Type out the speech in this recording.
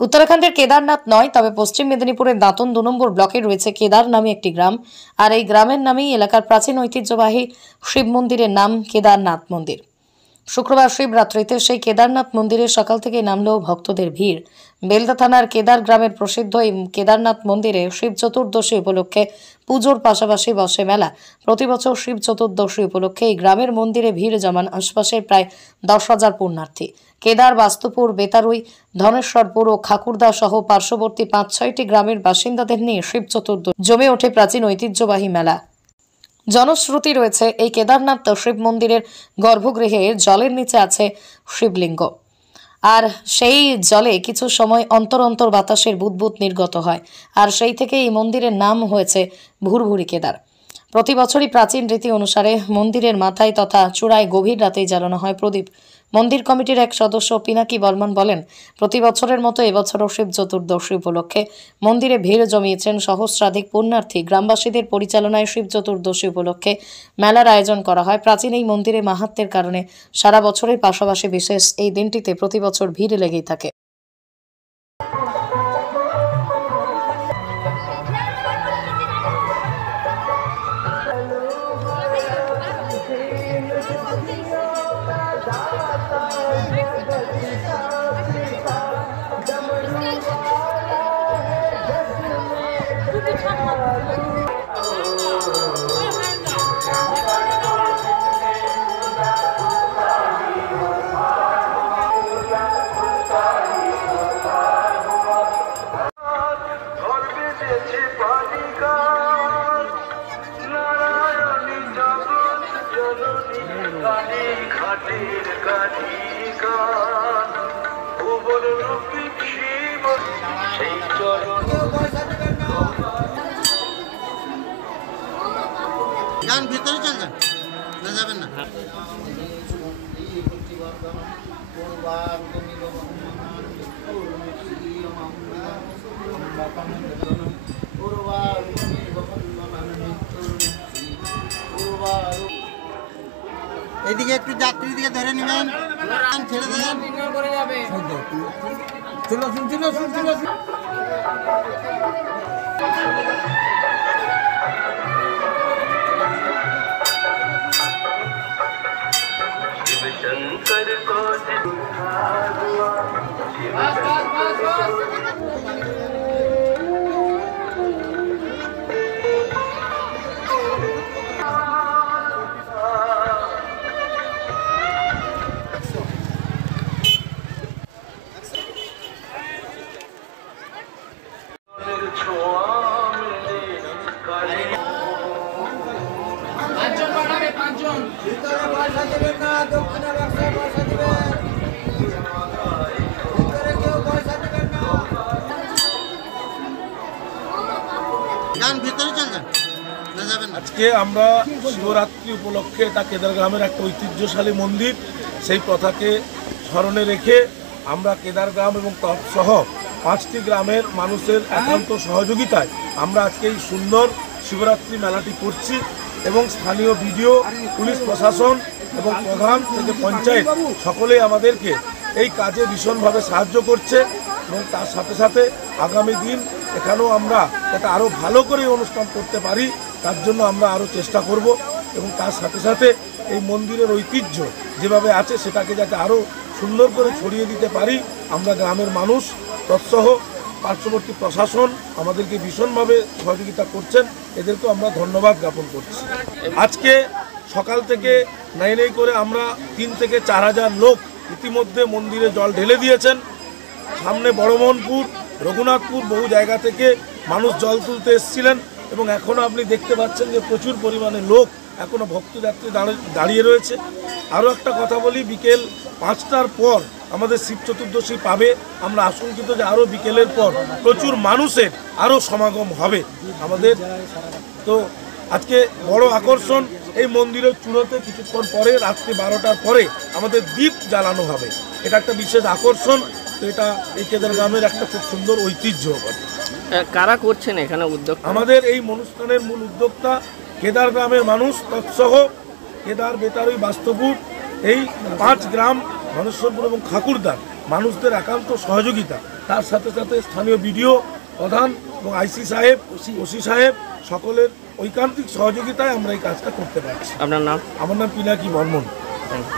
उत्तराखंडेर केदारनाथ नय तबे पश्चिम मेदिनीपुरेर दातन 2 नम्बर ब्लके रयेछे केदार नामे एकटी ग्राम और এই গ্রামের नामेই एलाकार प्राचीन ऐतिह्यबाही शिव मंदिरेर नाम केदारनाथ मंदिर। शुक्रवार शिवरात्रिते सेई केदारनाथ मंदिरे सकाल थेकेई नामलो भक्तदेर भीड़। बेलदा थानार केदार ग्रामेर प्रसिद्ध এই केदारनाथ मंदिरे शिव चतुर्दशी उपलक्षे पुजोर पाशापाशि बसे मेला। प्रति बछर शिव चतुर्दशी उपलक्षे এই গ্রামের मंदिरे भीड़ जमान आशपाशेर प्राय 10,000 पुण्यार्थी। केदार, बास्तुपुर, बेतारुई, धनेश्वरपुर और खाकुरदा सह पार्श्ववर्ती 5-6टी ग्रामेर बासिन्दादेर निये शिव चतुर्दशी जमे ओठे प्राचीन ऐतिह्यबाही मेला। जनश्रुति रयेछे এই केदारनाथ शिव मंदिरेर गर्भगृहे जलेर नीचे आछे शिवलिंग और सेई जले किछु समय अंतर अंतर बातासेर बुदबुद निर्गत हय और सेई थेके এই मंदिरेर नाम हयेछे भुरभुरी केदार। प्रति बछरই प्राचीन रीति अनुसारे मंदिरेर माथाय तथा चूड़ाय गभीर रातेই জ্বালানো হয় प्रदीप। मंदिर कमिटिर एक सदस्य पिनाकी बर्मन बोलेन, प्रति बछरेर मतो এবছরও शिव चतुर्दशी उपलक्षे मंदिरे भीड़ जमिয়েছেন सहस्राधिक पुण्यार्थी। ग्रामबासीদের পরিচালনায় शिव चतुर्दशी उपलक्षे मेलार आयोजन करा হয়। प्राचीन এই মন্দিরে মাহাত্ম্যের কারণে সারা বছরের পাশাপাশি বিশেষ এই দিনটিতে প্রতি বছর ভিড় লেগেই থাকে। গান ভিতরে চল যান না যাবেন না এইদিকে একটু যাত্রী দিকে ধরে নেবেন ছেড়ে দেন করে যাবে চলো शंकर को আজকে আমরা শিবরাত্রি উপলক্ষে এটা কেদার গ্রামের একটা ঐতিহ্যশালী মন্দির, সেই প্রথাকে স্মরণে রেখে আমরা কেদার গ্রাম এবং তৎসহ 5টি গ্রামের মানুষের একান্ত সহযোগিতায় আমরা আজকে এই সুন্দর শিবরাত্রি মেলাটি করছি এবং স্থানীয় বিডিও, পুলিশ প্রশাসন এবং প্রধান থেকে পঞ্চায়েত সকলেই আমাদেরকে এই কাজে ভীষণভাবে সাহায্য করছে এবং তার সাথে সাথে আগামী দিন এখানেও আমরা এটা আরও ভালো করে অনুষ্ঠান করতে পারি তার জন্য আমরা আরও চেষ্টা করব এবং তার সাথে সাথে এই মন্দিরের ঐতিহ্য যেভাবে আছে সেটাকে যাতে আরও সুন্দর করে ছড়িয়ে দিতে পারি। আমরা গ্রামের মানুষ তৎসহ পার্শ্ববর্তী প্রশাসন আমাদেরকে ভীষণভাবে সহযোগিতা করছেন, এদেরকেও আমরা ধন্যবাদ জ্ঞাপন করছি। আজকে সকাল থেকে নাই করে আমরা 3 থেকে 4,000 লোক ইতিমধ্যে মন্দিরে জল ঢেলে দিয়েছেন। সামনে বড়মোহনপুর, রঘুনাথপুর বহু জায়গা থেকে মানুষ জল তুলতে এসেছিলেন এবং এখনও আপনি দেখতে পাচ্ছেন যে প্রচুর পরিমাণে লোক এখনও ভক্তযাত্রী দাঁড়িয়ে রয়েছে। আরও একটা কথা বলি, বিকেল 5টার পর আমাদের শিব চতুর্দশী পাবে। আমরা আশঙ্কিত যে আরও বিকেলের পর প্রচুর মানুষের আরও সমাগম হবে আমাদের। তো আজকে বড় আকর্ষণ এই মন্দিরের চূড়োতে কিছুক্ষণ পরে রাত্রি 12টার পরে আমাদের দীপ জ্বালানো হবে, এটা একটা বিশেষ আকর্ষণ। তো এটা এই কেদার গ্রামের একটা খুব সুন্দর ঐতিহ্য। কারা করছেন এখানে উদ্যোগ? আমাদের এই অনুষ্ঠানের মূল উদ্যোক্তা কেদার গ্রামের মানুষ তৎসহ কেদার, বেতারুই, বাস্তবপুর এই 5 গ্রাম ধনেশ্বরপুর এবং খাকুরদার মানুষদের একান্ত সহযোগিতা, তার সাথে সাথে স্থানীয় বিডিও প্রধান এবং আইসি সাহেব, ওসি সাহেব সকলের ঐকান্তিক সহযোগিতায় আমরা এই কাজটা করতে পারছি। আপনার নাম? আমার নাম পিনাকি বর্মন। Thank you.